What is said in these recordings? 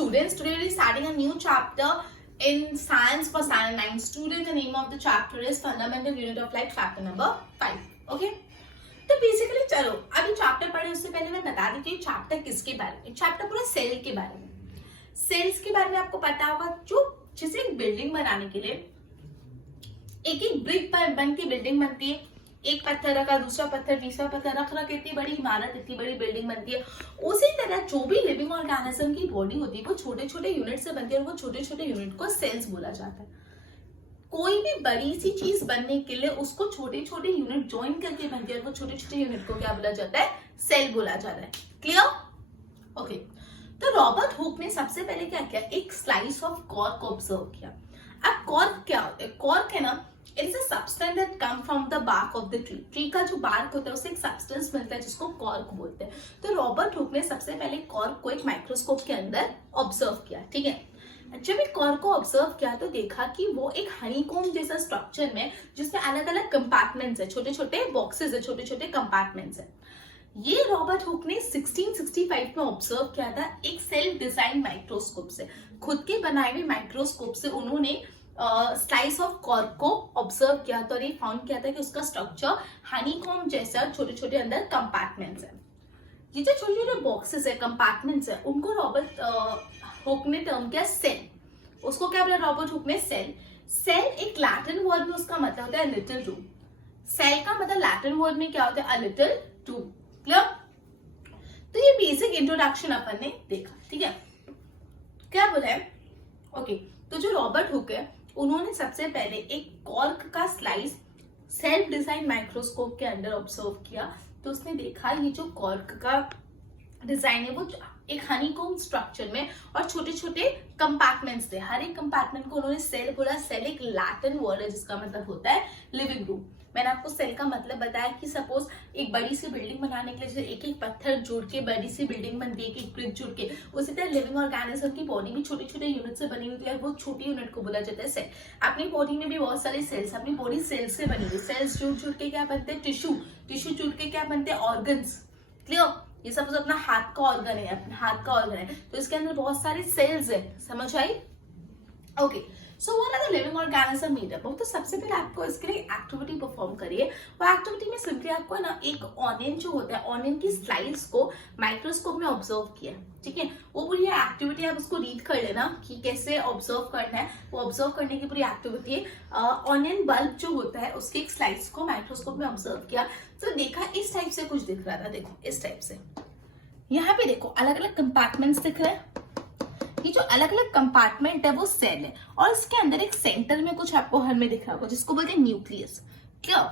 students, today we are starting a new chapter in Science for Standard 9 students. The name of the chapter is Fundamental Unit of Light, chapter number 5. Okay? तो basically चलो अभी chapter पढ़े उससे पहले मैं बता देती हूँ चैप्टर किसके बारे में। चैप्टर पूरा सेल के बारे में। सेल्स के बारे में आपको पता होगा, जो जैसे एक बिल्डिंग बनाने के लिए एक एक ब्रिक पर बन के बिल्डिंग बनती है। एक पत्थर रखा, दूसरा पत्थर, तीसरा पत्थर रख रख इतनी बड़ी इमारत, इतनी बड़ी बिल्डिंग बनती है। उसी तरह जो भी लिविंग ऑर्गेनिज्म की बॉडी होती है वो छोटे छोटे यूनिट से बनती है और वो छोटे छोटे यूनिट को सेल्स बोला जाता है। कोई भी बड़ी सी चीज बनने के लिए उसको छोटे छोटे यूनिट ज्वाइन करके बनती है और वो छोटे छोटे यूनिट को क्या बोला जाता है? सेल बोला जाता है। क्लियर? ओके। तो रॉबर्ट हुक ने सबसे पहले क्या किया? एक स्लाइस ऑफ कॉर्क ऑब्जर्व किया। अब कॉर्क क्या होता है? कॉर्क है ना, it is a substance that come from the bark of the tree. Tree का जो बार्क होता है उससे एक सब्सटेंस मिलता है जिसको कॉर्क बोलते हैं। तो रॉबर्ट हुक ने सबसे पहले कॉर्क को एक माइक्रोस्कोप के अंदर ऑब्जर्व किया। ठीक है, जब एक कॉर्क को ऑब्जर्व किया तो देखा कि वो एक हनीकॉम्ब जैसा स्ट्रक्चर में, जिसमें अलग अलग कंपार्टमेंट्स है, छोटे छोटे बॉक्सेस है, छोटे छोटे कंपार्टमेंट्स है। ये रॉबर्ट हुक ने 1665 में ऑब्जर्व किया था एक सेल्फ डिजाइन माइक्रोस्कोप से। खुद के बनाए हुए माइक्रोस्कोप से उन्होंने स्लाइस ऑफ कॉर्क को ऑब्जर्व किया तो ये फाउंड किया था कि उसका स्ट्रक्चर हनीकॉम्ब जैसा, छोटे छोटे अंदर कंपार्टमेंट्स है। ये जो छोटे छोटे बॉक्सेस है, कंपार्टमेंट्स है, उनको रॉबर्ट हुक ने टर्म किया सेल। उसको क्या बोला रॉबर्ट हुक ने? सेल। सेल एक लैटिन वर्ड में उसका मतलब होता है लिटिल रूम। सेल का मतलब लैटिन वर्ड में क्या होता है? A little room. क्लियर? तो ये बेसिक इंट्रोडक्शन अपन ने देखा। ठीक है, क्या बोला है? ओके। तो जो रॉबर्ट हुक है उन्होंने सबसे पहले एक कॉर्क का स्लाइस सेल्फ डिजाइन माइक्रोस्कोप के अंदर ऑब्जर्व किया। तो उसने देखा ये जो कॉर्क का डिजाइन है वो एक हनीकॉम्ब स्ट्रक्चर में और छोटे छोटे कंपार्टमेंट्स थे। हर एक कंपार्टमेंट को उन्होंने सेल बोला। सेल एक लैटिन वर्ड है जिसका मतलब होता है लिविंग रूम। मैंने आपको सेल का मतलब बताया कि सपोज एक बड़ी सी बिल्डिंग बनाने के लिए एक एक पत्थर जोड़ के बड़ी सी बिल्डिंग बनती है, एक एक ब्रिक जोड़ के, उसी तरह लिविंग ऑर्गेनिज्म की बॉडी भी छोटे छोटे यूनिट से बनी हुई है। वो छोटी यूनिट को बोला जाता है सेल। अपनी बॉडी में भी बहुत सारे सेल्स, अपनी बॉडी सेल्स से बनी हुई। सेल्स जुड़ जुड़ के क्या बनते हैं? टिश्यू। टिश्यू जुड़ के क्या बनते हैं? ऑर्गन्स। क्लियर? ये सपोज अपना हाथ का ऑर्गन है, अपना हाथ का ऑर्गन है तो इसके अंदर बहुत सारे सेल्स है। समझ आई? Okay. So what are the living organism made up of? तो सबसे पहले आपको इसके लिए एक्टिविटी परफॉर्म करिए। वो एक्टिविटी में सिंपली आपको ना एक ऑनियन जो होता है, ऑनियन की स्लाइस को माइक्रोस्कोप में ऑब्जर्व किया। ठीक है, वो पूरी एक्टिविटी आप उसको रीड कर लेना कि कैसे ऑब्जर्व करना है। वो ऑब्जर्व करने की पूरी एक्टिविटी है। ऑनियन बल्ब जो होता है उसके एक स्लाइस को माइक्रोस्कोप में ऑब्जर्व किया तो देखा इस टाइप से कुछ दिख रहा था। देखो इस टाइप से, यहाँ पे देखो अलग अलग कंपार्टमेंट्स दिख रहे हैं। ये जो अलग अलग कंपार्टमेंट है वो सेल है और इसके अंदर एक सेंटर में कुछ आपको हर में दिख रहा होगा जिसको बोलते हैं न्यूक्लियस। क्लियर?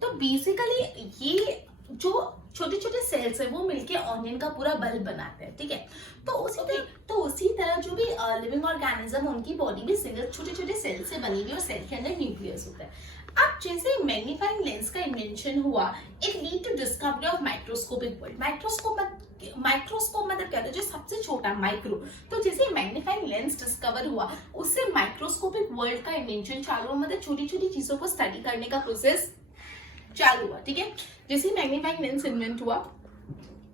तो बेसिकली ये जो छोटे छोटे सेल्स है वो मिलके ऑनियन का पूरा बल्ब बनाते हैं। ठीक है, तो उसी तरह जो भी लिविंग ऑर्गेनिज्म उनकी बॉडी भी सिंगल छोटे छोटे सेल से बनी हुई और सेल के अंदर न्यूक्लियस होता है। अब जैसे मैग्नीफाइंग लेंस का इन्वेंशन हुआ, it lead to discovery of microscopic world. Microscope मतलब क्या होता है? जो सबसे छोटा, माइक्रो। तो जैसे मैग्नीफाइंग लेंस डिस्कवर हुआ उससे माइक्रोस्कोपिक वर्ल्ड का इन्वेंशन चालू हुआ, मतलब छोटी छोटी चीजों को स्टडी करने का प्रोसेस चालू हुआ। ठीक है, जैसे मैग्नीफाइंग लेंस इन्वेंट हुआ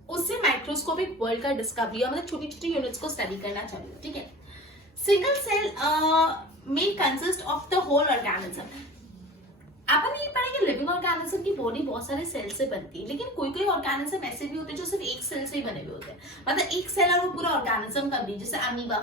उससे माइक्रोस्कोपिक वर्ल्ड का डिस्कवरी हुआ, मतलब छोटी छोटी यूनिट्स को स्टडी करना चालू हुआ। ठीक है, single cell may consist of the whole organism। अपन ये पढ़ेंगे लिविंग ऑर्गेनिज्म की बॉडी बहुत सारे सेल से बनती है, लेकिन कोई कोई ऑर्गेनिज्म ऐसे भी होते हैं जो सिर्फ एक सेल से ही बने हुए होते हैं। मतलब एक सेल और वो पूरा ऑर्गेनिज्म का भी, जैसे अमीबा,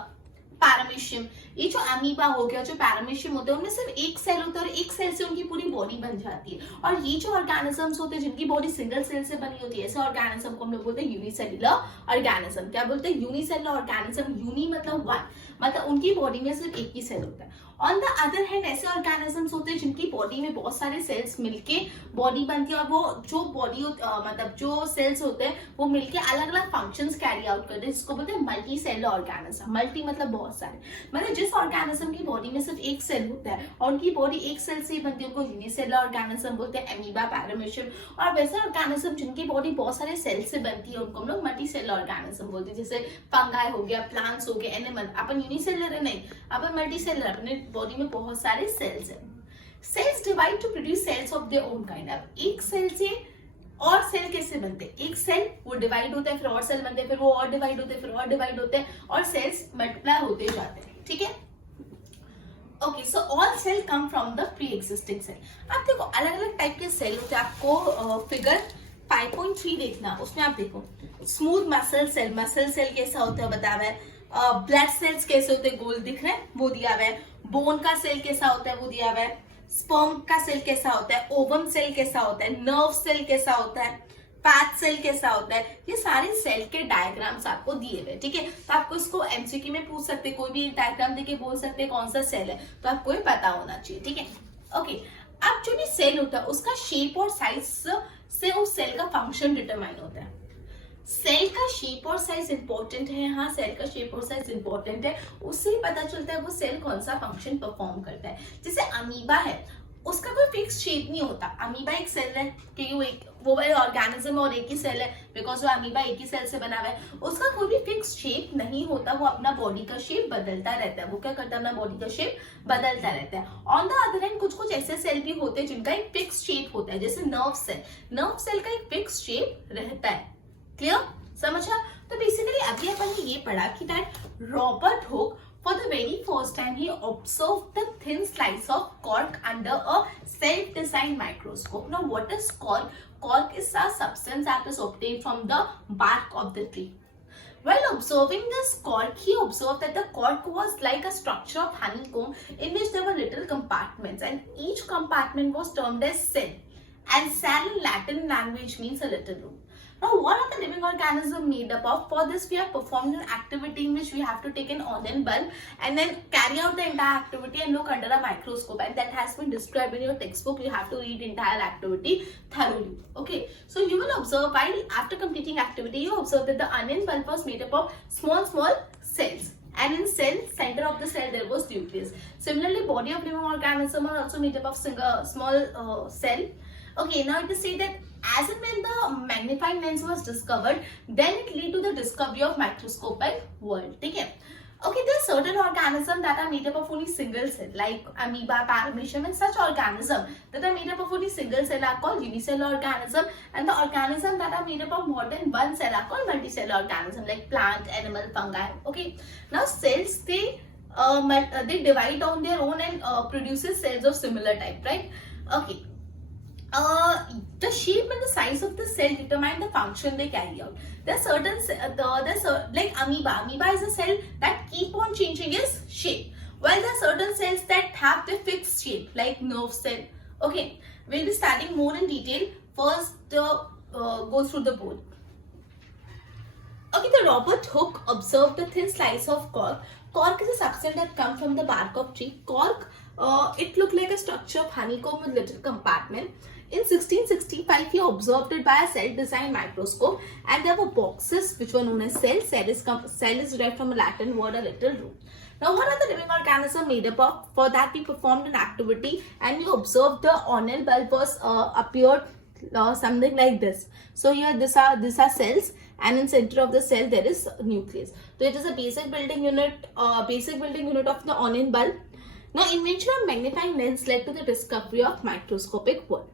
पैरामीशियम। ये जो अमीबा हो गया, जो पैरामीशियम होते हैं, उनमें सिर्फ एक सेल होता है और एक सेल से उनकी पूरी बॉडी बन जाती है। और ये जो ऑर्गेनिजम्स होते हैं जिनकी बॉडी सिंगल सेल से बनी होती है, ऐसे ऑर्गेनिज्म को हम लोग बोलते हैं यूनिसेल्युलर ऑर्गेनिज्म। क्या बोलते हैं? Unicellular organism. यूनि मतलब वन, मतलब उनकी बॉडी में सिर्फ एक ही सेल होता है। ऑन द अदर हैंड ऐसे ऑर्गेनिजम्स होते हैं जिनकी बॉडी में बहुत सारे सेल्स मिलके बॉडी बनती है और वो जो बॉडी मतलब जो सेल्स होते हैं वो मिलके अलग अलग फंक्शंस कैरी आउट करते हैं, जिसको बोलते हैं मल्टी सेलुलर ऑर्गेनिज्म। मल्टी मतलब बहुत सारे, मतलब जिस ऑर्गेनिज्म की बॉडी में सिर्फ एक सेल होता है और उनकी बॉडी एक सेल से ही बनती है उनको यूनिसेलुलर ऑर्गेनिज्म बोलते हैं, अमीबा, पैरामीशियम। और वैसे ऑर्गेनिज्म जिनकी बॉडी बहुत सारे सेल से बनती है उनको हम लोग मल्टी सेलुलर ऑर्गेनिज्म बोलते हैं, जैसे फंगाई हो गया, प्लांट्स हो गए, एनिमल। अपन यूनिसेलुलर है नहीं, अपन मल्टी सेलुलर, अपने बॉडी में बहुत सारे सेल्स हैं। Cells divide to produce cells of their own kind. अब एक सेल से और सेल कैसे बनते हैं, एक सेल वो डिवाइड होता है, फिर और सेल बनते हैं, फिर वो और डिवाइड होते हैं, फिर और डिवाइड होते हैं, और सेल्स मल्टीप्लाई होते जाते हैं, ठीक है। Okay, so all cell come from the pre existing cell. अब देखो अलग अलग टाइप के सेल होते हैं, आपको फिगर 5.3 देखना, उसमें आप देखो smooth muscle cell, muscle cell कैसा होता है बताया हुआ है, ब्लड सेल्स कैसे होते हैं गोल दिख रहे हैं वो दिया हुआ है, बोन का सेल कैसा होता है वो दिया हुआ है, स्पर्म का सेल कैसा होता है, ओवम सेल कैसा होता है, नर्व सेल कैसा होता है, फैट सेल कैसा होता है, ये सारे सेल के डायग्राम्स आपको दिए हुए, ठीक है। तो आपको इसको एमसीक्यू में पूछ सकते, कोई भी डायग्राम देके बोल सकते कौन सा सेल है, तो आपको ये पता होना चाहिए, ठीक है। ओके, अब जो भी सेल होता है उसका शेप और साइज से उस सेल का फंक्शन डिटरमाइन होता है। सेल का शेप और साइज इंपॉर्टेंट है, हाँ सेल का शेप और साइज इंपॉर्टेंट है, उससे ही पता चलता है वो सेल कौन सा फंक्शन परफॉर्म करता है। जैसे अमीबा है, उसका कोई फिक्स शेप नहीं होता, अमीबा एक सेल है क्योंकि वो ऑर्गेनिज्म और एक ही सेल है, बिकॉज वो अमीबा एक ही सेल से बना हुआ है, उसका कोई भी फिक्स शेप नहीं होता, वो अपना बॉडी का शेप बदलता रहता है। वो क्या करता है, अपना बॉडी का शेप बदलता रहता है। ऑन द अदर हैंड कुछ कुछ ऐसे सेल भी होते हैं जिनका एक फिक्स शेप होता है, जैसे नर्व सेल, नर्व सेल का एक फिक्स शेप रहता है। क्लियर, समझा। तो बेसिकली अभी अपन ने ये पढ़ा कि that Robert Hooke for the very first time he observed the thin slice of cork under a self-designed microscope. Now what is cork? Cork is a substance that is obtained from the bark of the tree. While observing this cork, he observed that the cork was like a structure of honeycomb in which there were little compartments, and each compartment was termed as cell, and cell in Latin language means a little room. Now, what are the living organisms made up of? For this, we have performed an activity in which we have to take an onion bulb and then carry out the entire activity and look under a microscope. And that has been described in your textbook. You have to read entire activity thoroughly. Okay. So you will observe while after completing activity, you observe that the onion bulb was made up of small cells. And in center of the cell there was nucleus. Similarly, body of living organism are also made up of small cell. Okay, now it is said that as and when the magnifying lens was discovered, then it led to the discovery of microscopic world. ठीक है? Okay, there are certain organisms that are made up of only single cell, like amoeba, paramecium, and such organisms that are made up of only single cell are called unicellular organism, and the organisms that are made up of more than one cell are called multicellular organism, like plant, animal, fungi. Okay, now cells they divide on their own and produces cells of similar type, right? Okay. The shape and the size of the cell determine the function they carry out. There are certain like amoeba. Amoeba is a cell that keep on changing its shape, while there are certain cells that have the fixed shape, like nerve cell. Okay, we'll be studying more in detail. First, go through the board. Okay, the Robert Hooke observed the thin slice of cork. Cork is a substance that comes from the bark of tree. Cork, it looked like a structure of honeycomb with little compartment. In 1665, he observed it by a self-designed microscope, and there were boxes which were known as cells. Cell is derived from a Latin word, a little room. Now, what are the living organisms made up of? For that, we performed an activity, and we observed the O'Neill bulb was appeared something like this. So here, these are cells, and in center of the cell there is nucleus. So it is a basic building unit of the O'Neill bulb. Now, invention of magnifying lens led to the discovery of microscopic world.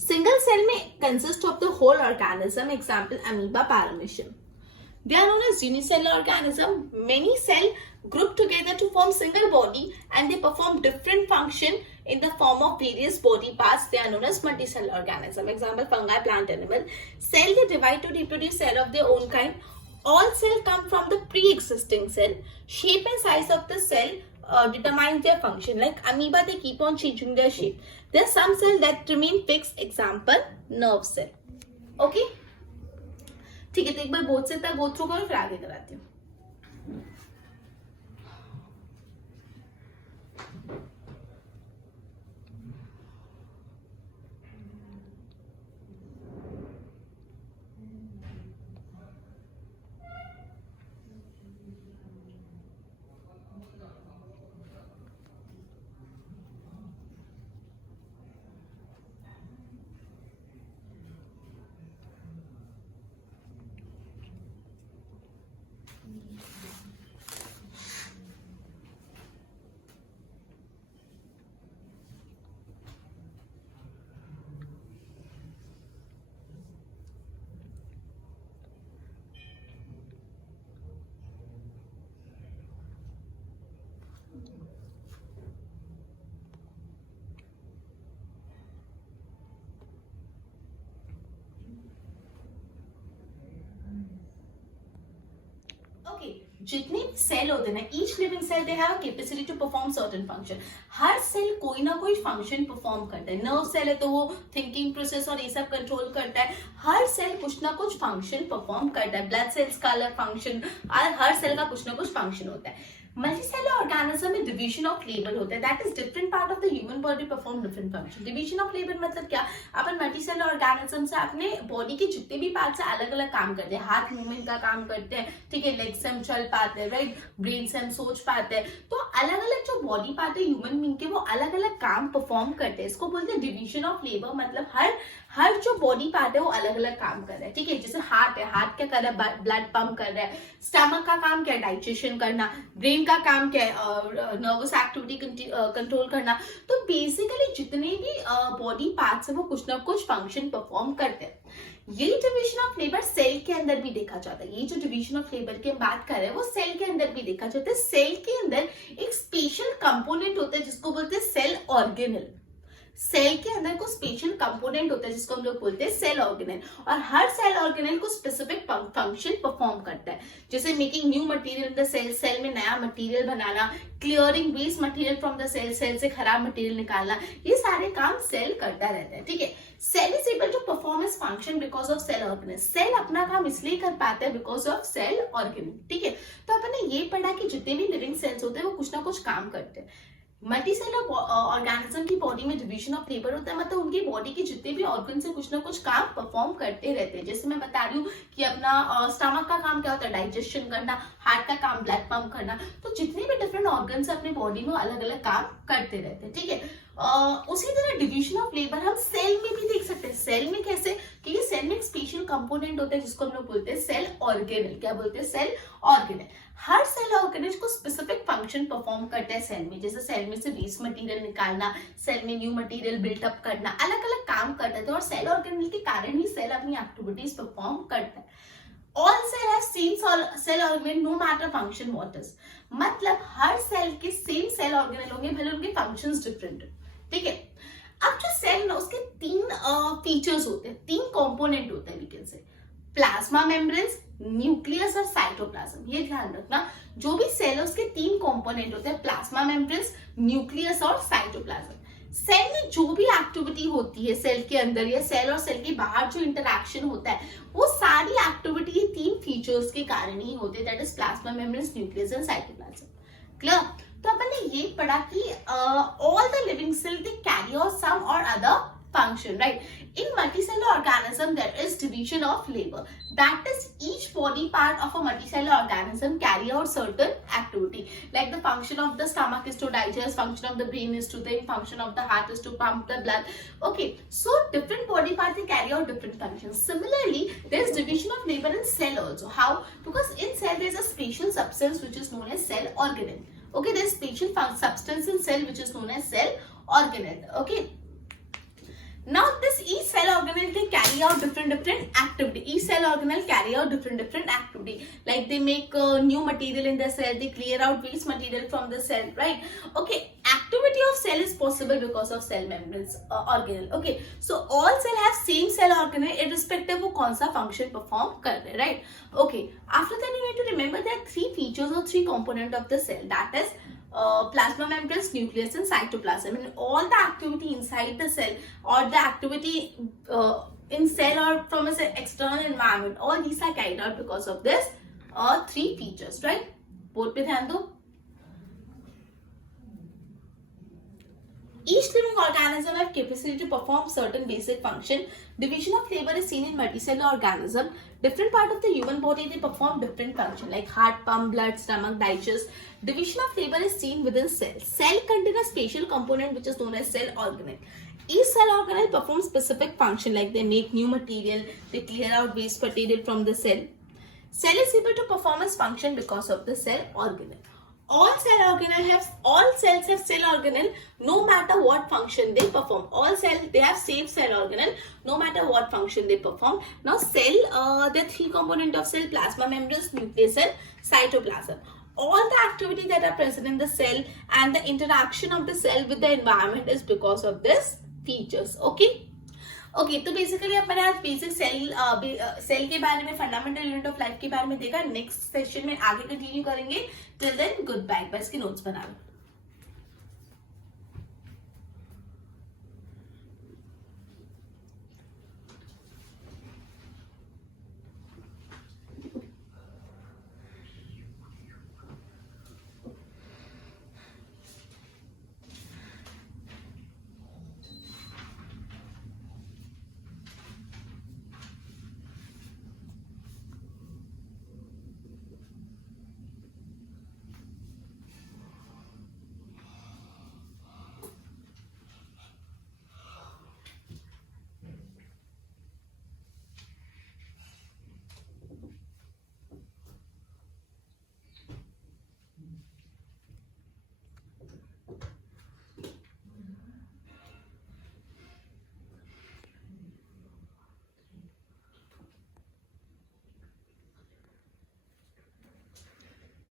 Single cell may consist of the whole organism, example amoeba, paramecium. They are known as unicellular organism. Many cells group together to form single body, and they perform different function in the form of various body parts. They are known as multicellular organism. Example fungi, plant, animal. Cell they divide to reproduce cell of their own kind. All cells come from the pre-existing cell. Shape and size of the cell determines their function. Like amoeba, they keep on changing their shape. There are some cells that remain fixed. Example, nerve cell. Okay? ठीक है, तो एक बार board से तक go through करो, फिर आगे कराती हूँ. जितने भी सेल होते हैं ना, each living cell they have a capacity to perform certain function. हर सेल कोई ना कोई फंक्शन परफॉर्म करता है। नर्व सेल है तो वो थिंकिंग प्रोसेस और ये सब कंट्रोल करता है। हर सेल कुछ ना कुछ फंक्शन परफॉर्म करता है। ब्लड सेल्स का अलग फंक्शन, हर सेल का कुछ ना कुछ फंक्शन होता है। मल्टीसेलुलर ऑर्गेनिज्म में डिवीजन ऑफ लेबर होता है, that is different part of the human body perform different function. Division of labour मतलब क्या, अपन मल्टीसेलुलर ऑर्गेनिज्म से अपने बॉडी के जितने भी पार्ट से अलग अलग काम करते हैं। हाथ मूवमेंट का काम करते हैं, ठीक है, लेग से हम चल पाते हैं, राइट, ब्रेन से हम सोच पाते हैं। तो अलग अलग जो बॉडी पार्ट है ह्यूमन बीइंग के, वो अलग अलग काम परफॉर्म करते हैं। इसको बोलते हैं डिवीजन ऑफ लेबर। मतलब हर जो बॉडी पार्ट है वो अलग अलग काम कर रहा है, ठीक है। जैसे हार्ट है, हार्ट क्या कर रहा है, ब्लड पंप कर रहा है। स्टमक का काम क्या है, डाइजेशन करना। ब्रेन का काम क्या है, नर्वस एक्टिविटी कंट्रोल करना। तो बेसिकली जितने भी बॉडी पार्ट्स है वो कुछ ना कुछ फंक्शन परफॉर्म करते हैं। ये डिवीजन ऑफ लेबर सेल के अंदर भी देखा जाता है। ये जो डिवीजन ऑफ लेबर की हम बात कर रहे हैं वो सेल के अंदर भी देखा जाता है। सेल के अंदर एक स्पेशल कंपोनेंट होता है जिसको बोलते हैं सेल ऑर्गेनेल। सेल के अंदर को स्पेशल कंपोनेंट होता है जिसको हम लोग बोलते हैं सेल ऑर्गेनेल, और हर सेल ऑर्गेनेल को स्पेसिफिक फंक्शन परफॉर्म करता है। जैसे making new material in the cell, cell में नया मटेरियल बनाना, clearing waste material from the cell, cell से खराब मटेरियल निकालना, ये सारे काम सेल करता रहता है, ठीक है। Cell is able to perform its function because of cell organelle. Cell अपना काम इसलिए कर पाता है बिकॉज ऑफ सेल ऑर्गेनेल, ठीक है। तो अपन ने ये पढ़ा कि जितने भी लिविंग सेल्स होते हैं वो कुछ ना कुछ काम करते हैं। मल्टीसेलुलर ऑर्गेनिज्म की बॉडी में डिवीजन ऑफ लेबर होता है, मतलब उनकी बॉडी के जितने भी ऑर्गन से कुछ ना कुछ काम परफॉर्म करते रहते हैं। जैसे मैं बता रही हूँ कि अपना स्टमक का काम क्या होता है, डाइजेशन करना। हार्ट का काम ब्लड पंप करना। तो जितने भी डिफरेंट ऑर्गन से अपनी बॉडी में अलग अलग काम करते रहते हैं, ठीक है। उसी तरह डिवीजन ऑफ लेबर हम सेल में भी देख सकते हैं। सेल में कैसे, क्योंकि सेल में एक स्पेशल कंपोनेंट होता है जिसको हम लोग बोलते हैं सेल ऑर्गेनेल। क्या बोलते हैं, सेल ऑर्गेनेल। हर सेल ऑर्गेनेल को स्पेसिफिक फंक्शन परफॉर्म करता है सेल में। जैसे सेल में से वेस्ट मटेरियल निकालना, सेल में न्यू मटेरियल बिल्टअप करना, अलग अलग काम करते थे। और सेल ऑर्गेनेल के कारण ही सेल अपनी एक्टिविटीज परफॉर्म करता है। All cell have same cell organelle no matter function what is। मतलब हर सेल के सेम सेल ऑर्गेनेल होंगे भले उनके फंक्शंस डिफरेंट है, ठीक है। अब जो सेल ना उसके तीन फीचर्स होते हैं, तीन कंपोनेंट होते हैं, we can say plasma membranes, nucleus और साइटोप्लाज्म। ये ध्यान रखना, जो भी सेल है उसके तीन कंपोनेंट होते हैं, प्लाज्मा मेम्ब्रेन्स, न्यूक्लियस और साइटोप्लाज्म। सेल में जो भी एक्टिविटी होती है सेल के अंदर या सेल और सेल के बाहर जो इंटरैक्शन होता है वो सारी एक्टिविटी तीन फीचर्स के कारण ही होते हैं, that is plasma membranes, nucleus and cytoplasm. Clear. तो अपन ने ये पढ़ा कि all the living cell they carry out some or other function, right? In multicellular organism there is division of labor, that is each body part of a multicellular organism carry out certain activity, like the function of the stomach is to digest, function of the brain is to think, function of the heart is to pump the blood. Okay, so different body parts they carry out different functions. Similarly, there is division of labor in cell also. How? Because in cell there is a special substance which is known as cell organelle. Okay, there is special substance in cell which is known as cell organelle. Okay, now this each cell organelle they carry out different activity. Each cell organelle carry out different activity, like they make new material in the cell, they clear out waste material from the cell, right? Okay, activity of cell is possible because of cell membranes organelle. Okay, so all cell have same cell organelle irrespective of कौन सा function perform कर रहे, right? Okay, after that you need to remember there are three features or three component of the cell, that is plasma membranes, nucleus and cytoplasm. And all the activity inside the cell or the activity in cell or from an external environment, all these are carried out because of this three features, right? Board पे ध्यान दो। Each living organism have capacity to perform certain basic function. Division of labor is seen in multicellular organism. Different part of the human body they perform different function, like heart pump, blood, stomach, digest. Division of labor is seen within cell. Cell contain a special component which is known as cell organelle. Each cell organelle performs specific function, like they make new material, they clear out waste material from the cell. Cell is able to perform its function because of the cell organelle. All cells have cell organelle no matter what function they perform. All cells they have same cell organelle no matter what function they perform. Now cell, there are three component of cell: plasma membranes, nucleus and cytoplasm. All the activity that are present in the cell and the interaction of the cell with the environment is because of this features. Okay. Okay, तो basically अपने आज basic cell के बारे में, fundamental unit of life के बारे में देखा। नेक्स्ट सेशन में आगे कंटिन्यू करेंगे। Till then goodbye. बस की नोट्स बना लो।